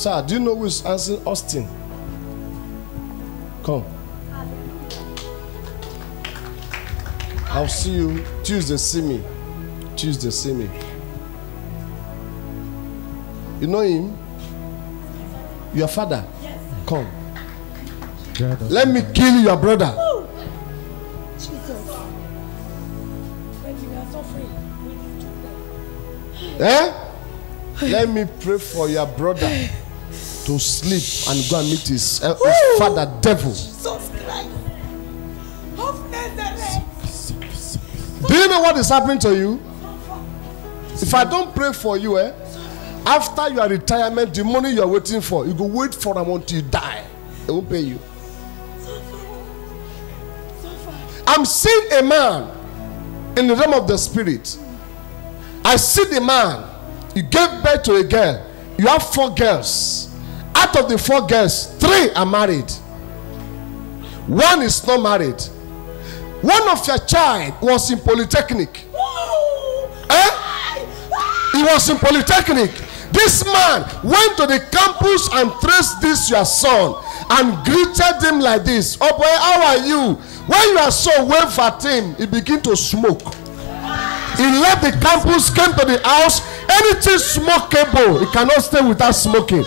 Sir, do you know who is answering Austin? Come. I'll see you Tuesday. See me. Tuesday, see me. You know him? Your father? Yes. Come. Let me kill your brother. Oh. Jesus. When you are suffering, let me pray for your brother to sleep and go and meet his father, devil. Jesus Christ. Do you know what is happening to you? If I don't pray for you, after your retirement, the money you are waiting for, you go wait for them until you die. They won't pay you. I'm seeing a man in the realm of the spirit. I see the man. You gave birth to a girl. You have 4 girls. Out of the 4 girls, 3 are married. 1 is not married. One of your child was in Polytechnic. He was in Polytechnic. This man went to the campus and traced this your son and greeted him like this. Oh boy, how are you? When you are so waved at him, he began to smoke. He left the campus, came to the house. Anything smokeable, he cannot stay without smoking.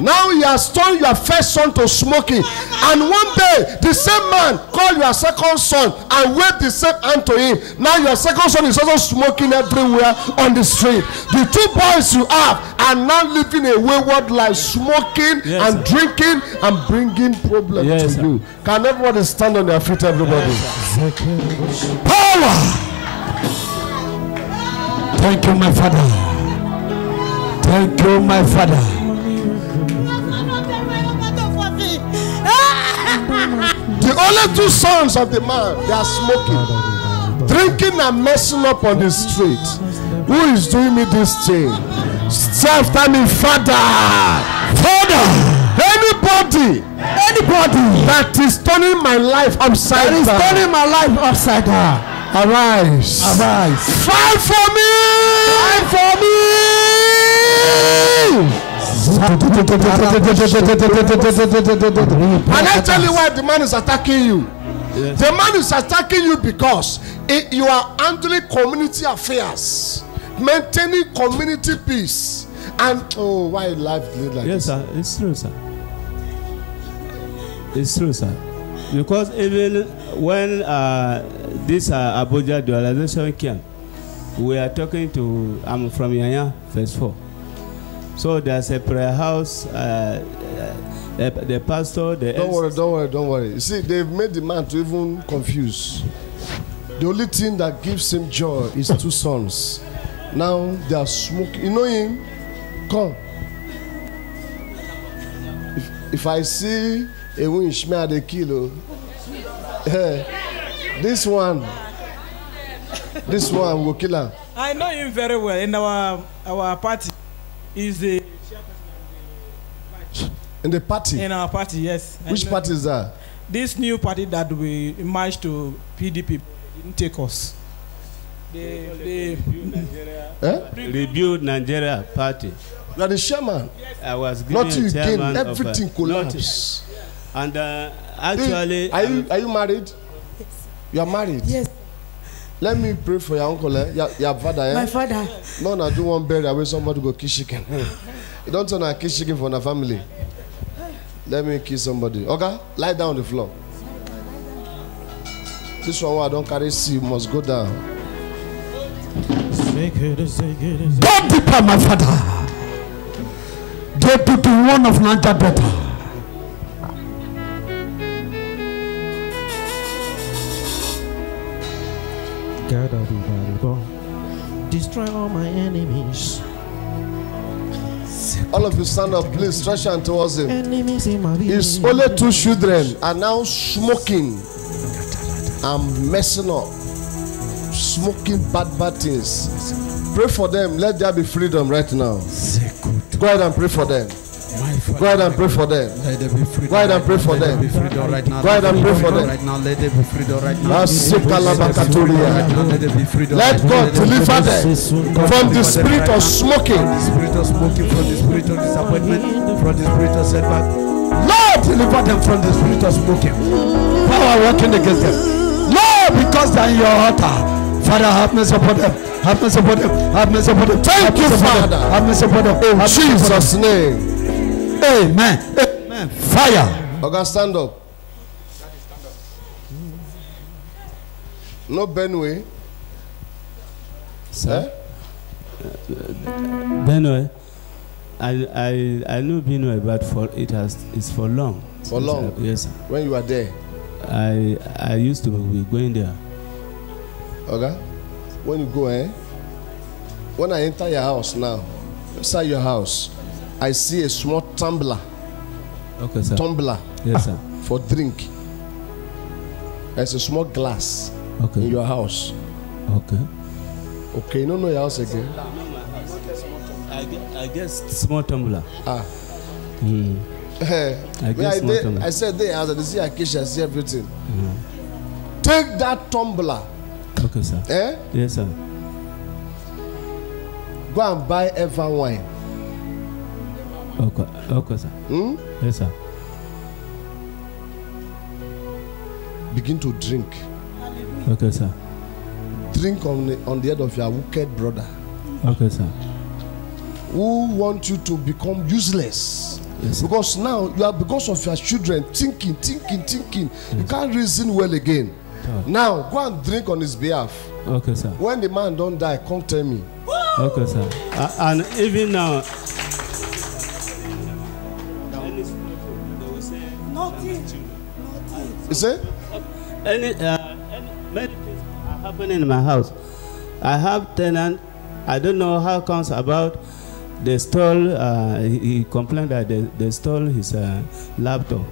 Now he has turned your first son to smoking. And one day, the same man called your second son and waved the same hand to him. Now your second son is also smoking everywhere on the street. The 2 boys you have are now living a wayward life, smoking and drinking and bringing problems to you. Can everybody stand on their feet, everybody? Power! Thank you, my Father. Thank you, my Father. The only 2 sons of the man, they are smoking, drinking and messing up on the street. Who is doing me this thing? Say after me, Father. Father. Anybody that is turning my life upside down. That is turning my life upside down. Arise. Arise. Fight for me. Fight for me. And I tell you why the man is attacking you. Yes. The man is attacking you because you are handling community affairs, maintaining community peace, and why life live like this? Yes, sir. It's true, sir. It's true, sir. Because even when this Abuja dualization came, we are talking to, I'm from Yanya, Phase 4. So there's a prayer house, the pastor, Don't worry. You see, they've made the man to even confuse. The only thing that gives him joy is 2 sons. Now they are smoking. You know him? Come. If I see a winch, me at the kilo. This one will kill him. I know him very well in our party. Is the in the party? In our party, yes. Which party is that? This new party that we merged to PDP didn't take us. They rebuild Nigeria party. You are the chairman. I was given chairman everything collapsed. And actually, are you married? Yes. You are married. Yes. Let me pray for your uncle, your father. My father. No, I do one burial where somebody go kill chicken. You don't turn a kill chicken for the family. Let me kill somebody. Okay, lie down on the floor. This one I don't carry see must go down. Go deeper, my father. Get to the one of Niger better. Destroy all my enemies. All of you stand up, please. Stretch hand towards him. His only 2 children are now smoking and messing up, smoking bad things. Pray for them. Let there be freedom right now. Go ahead and pray for them. Go ahead and pray for them. Let there be freedom. Go ahead and pray for Let there them. be freedom right now. Go ahead and pray for them. Right now, let there be freedom right now. Let Let there be freedom. God deliver them from the spirit of smoking. From the spirit of smoking, from the spirit of disappointment, from the spirit of setback. Lord, deliver them from the spirit of smoking. Power working against them. Lord, because they are in your altar. Father, have mercy upon them. Have mercy upon them. Have mercy upon them. Thank you, Father. Have mercy upon them. In Jesus' name. Amen. Amen. Fire. Okay, stand up. No Benway. Sir? Benway. I know Benway, but it's for long. For long? Yes, sir. When you were there? I used to be going there. Okay. When you go, when I enter your house now, inside your house, I see a small tumbler. Okay, sir. Tumbler. Yes, sir. For drink. There's a small glass in your house. Okay. Okay, you don't know your house again? I guess small tumbler. I guess small tumbler. I said there, I see Acacia, I see everything. Take that tumbler. Okay, sir. Yes, sir. Go and buy Ever wine. Okay, sir. Yes, sir. Begin to drink. Okay, sir. Drink on the head of your wicked brother. Okay, sir. Who want you to become useless. Yes, because now you are, because of your children, thinking. Yes. You can't reason well again. Now go and drink on his behalf. Okay, sir. When the man don't die, come tell me. Okay, sir. And even now, you say? Many things are happening in my house. I have tenant. I don't know how it comes about. They stole. He complained that they stole his laptop.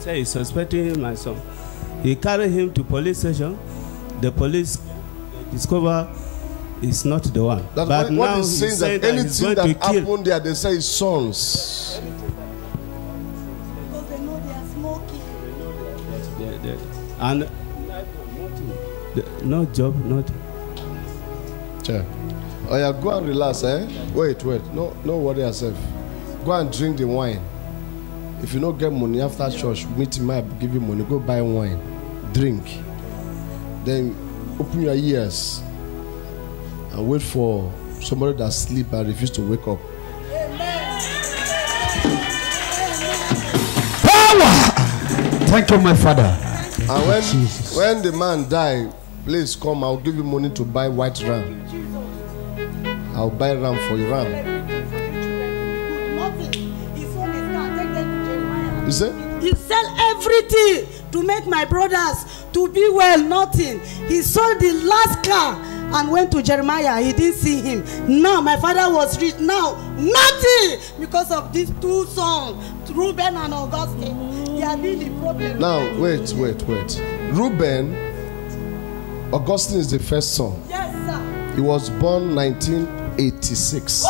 So he he's suspecting my son. He carried him to police station. The police discover he's not the one. That but what now he's saying that anything that happened there, they say his sons. Because they know they are smoking. And no job, not. Sure. Oh yeah, go and relax, Wait. No worry yourself. Go and drink the wine. If you don't get money after church, meet him, I give you money. Go buy wine, drink. Then open your ears and wait for somebody that sleep and refuse to wake up. Power. Thank you, my Father. And when the man die, please come. I'll give you money to buy white ram. I'll buy ram for you, ram. You say? He sell everything to make my brothers to be well, nothing. He sold the last car and went to Jeremiah. He didn't see him. Now my father was rich. Now nothing because of these two sons, Reuben and Augustine. They are being the problem. Now wait. Reuben, Augustine is the first son. Yes, sir. He was born 1986.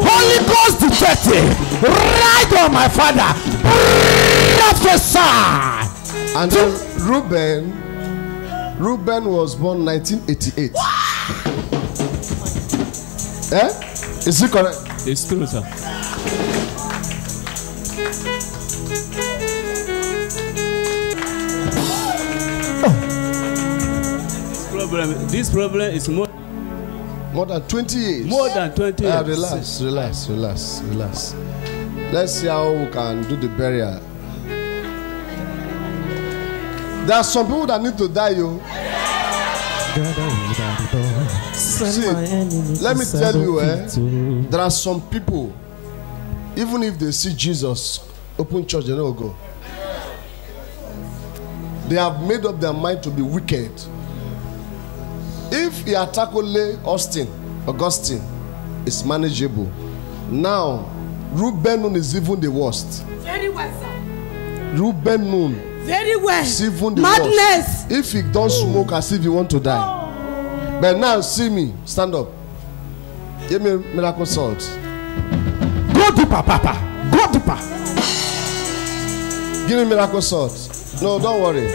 Holy Ghost detective, right on my Father, prophesy. And then Reuben was born 1988. Is it correct? It's true, sir. This problem is more than 20 years. More than 20 years. Relax. Let's see how we can do the burial. There are some people that need to die, yo. See, let me tell you, there are some people, even if they see Jesus, open church, they don't go. They have made up their mind to be wicked. If you attack only Augustine, it's manageable. Now, Reuben is even the worst. Very well, sir. Reuben very well. is even the madness. Worst. If he don't smoke as if he want to die. Oh. But now, see me. Stand up. Give me miracle salt. Go to deeper, Papa. Go deeper. Give me miracle salt. No, don't worry.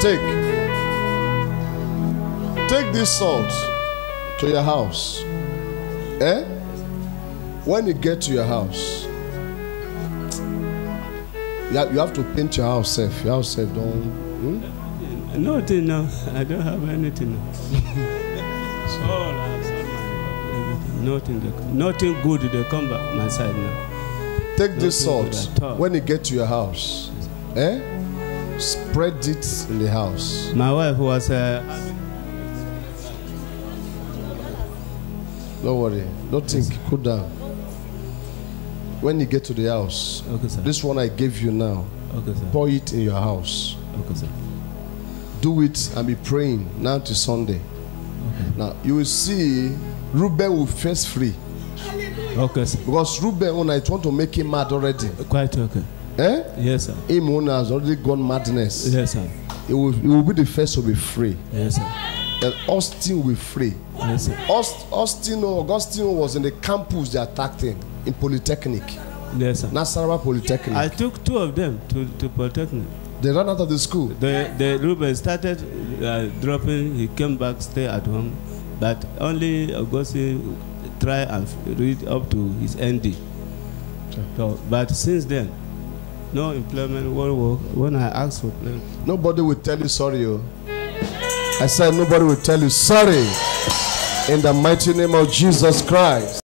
Take this salt to your house. Eh? When you get to your house, you have to paint your house safe. Your house safe, don't. Nothing now. I don't have anything now. Nothing good. They come back my side now. Take this salt. When you get to your house, spread it in the house. My wife was. Don't worry. Don't think. Cool down. When you get to the house, Okay, sir. this one I gave you now, Okay, sir. pour it in your house. Okay, sir. Do it and be praying now to Sunday. Okay. Now you will see Reuben will first free. Okay, sir. Because Reuben, when I want to make him mad already. Quite okay. Eh? Yes, sir. Him who has already gone madness. Yes, sir. He will be the first to be free. Yes, sir. And Austin will be free. Yes, sir. Augustine was in the campus they attacked him in Polytechnic. Yes, sir. Nasarawa Polytechnic. I took 2 of them to Polytechnic. They ran out of the school. The Ruben started dropping. He came back, stay at home, but only Augustine try and read up to his ND. So, but since then, no employment, work. When I asked for employment, Nobody will tell you sorry. Oh. I said nobody will tell you sorry. In the mighty name of Jesus Christ.